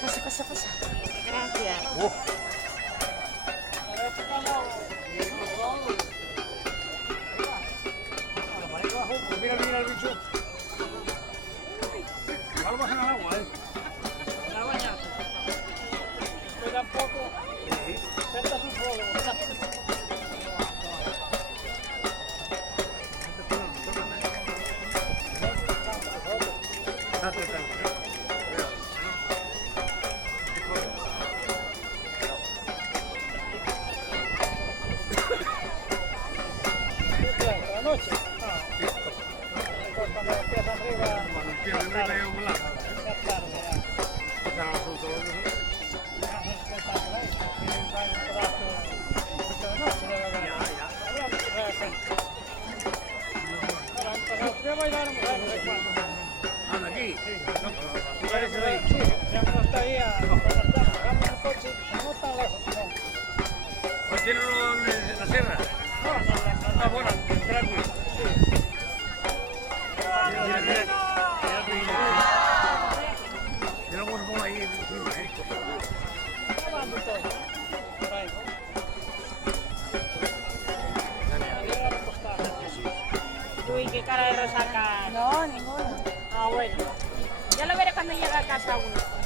Pasa, pasa, pasa. Gracias. Mira, mira el bicho. Ya lo bajan al agua, La bañaste. Pues tampoco. Senta su fuego. La noche. Cuando empieza arriba. Cuando empieza arriba hay un lado. Ya es tarde, ya. Ya no son todos esos. Anda aquí. ¿Tú eres el ahí? Sí, ya no está ahí a el coche, no está lejos. ¿Pues tiene uno en la sierra? No, Ah, bueno, tranquilo. Mira, mira. Mira cómo se pone ahí encima, Grabando todo. Por ahí, ¿no? Uy, qué cara de resaca. No, ninguno. Ah, bueno. Ya lo veré cuando llegue a casa uno.